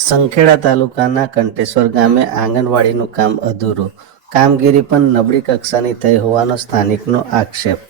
સંખેડા તાલુકાના કંટેશ્વર ગામે આંગણવાડીનું કામ અધૂરું. કામગીરી પણ નબળી કક્ષાની થઈ હોવાનો સ્થાનિકનો આક્ષેપ.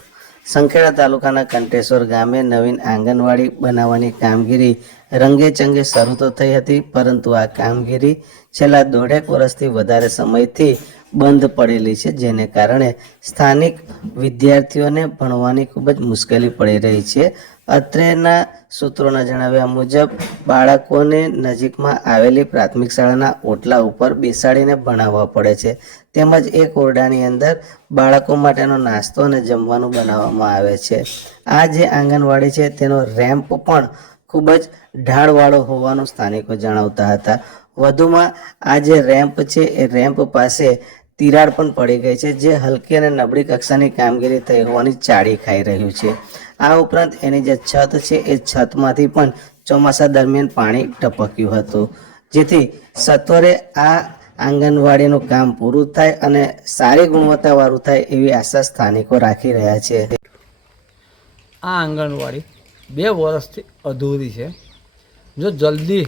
સંખેડા તાલુકાના કંટેશ્વર ગામે નવીન આંગણવાડી બનાવવાની કામગીરી રંગે ચંગે શરૂ તો થઈ હતી, પરંતુ આ કામગીરી છેલ્લા દોઢેક વર્ષથી વધારે સમયથી બંધ પડેલી છે, જેને કારણે સ્થાનિક વિદ્યાર્થીઓને ભણવાની ખૂબ જ મુશ્કેલી પડી રહી છે. અત્રેના સૂત્રોના જણાવ્યા મુજબ, બાળકોને નજીકમાં આવેલી પ્રાથમિક શાળાના ઓટલા ઉપર બેસાડીને ભણાવવા પડે છે. તેમજ એક ઓરડાની અંદર બાળકો માટેનો નાસ્તો અને જમવાનું બનાવવામાં આવે છે. આ જે આંગણવાડી છે, તેનો રેમ્પ પણ ખૂબ જ ઢાળવાળો હોવાનું સ્થાનિકો જણાવતા હતા. વધુમાં, આ જે રેમ્પ છે, એ રેમ્પ પાસે તિરાડ પણ પડી ગઈ છે, જે હલકી અને નબળી કક્ષાની કામગીરી થઈ હોવાની ચાળી ખાઈ રહ્યું છે. આ ઉપરાંત એની જે છત છે, એ છતમાંથી પણ ચોમાસા દરમિયાન પાણી ટપક્યું હતું. જેથી સત્વરે આ આંગણવાડીનું કામ પૂરું થાય અને સારી ગુણવત્તાવાળું થાય એવી આશા સ્થાનિકો રાખી રહ્યા છે. આ આંગણવાડી બે વર્ષથી અધૂરી છે. જો જલ્દી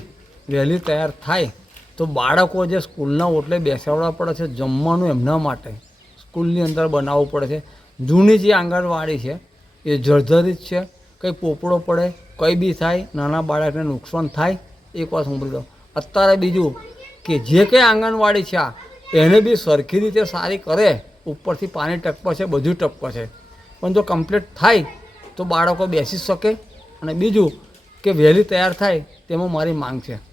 વહેલી તૈયાર થાય તો બાળકો જે સ્કૂલના ઓટલે બેસાડવા પડે છે જમવાનું એમના માટે. સ્કૂલની અંદર બનાવવું પડે છે. જૂની જે આંગણવાડી છે, એ જર્જરિત છે. કંઈ પોપડો પડે, કંઈ બી થાય, નાના બાળકને નુકસાન થાય, એક વાત સાંભળી દો અત્યારે બીજું કે જે કંઈ આંગણવાડી છે આ, એને બી સરખી રીતે સારી કરે, ઉપરથી પાણી ટપકે છે, બધું ટપકે છે. પણ જો કમ્પ્લીટ થાય, તો બાળકો બેસી શકે. અને બીજું કે વહેલી તૈયાર થાય, તેમાં મારી માંગ છે.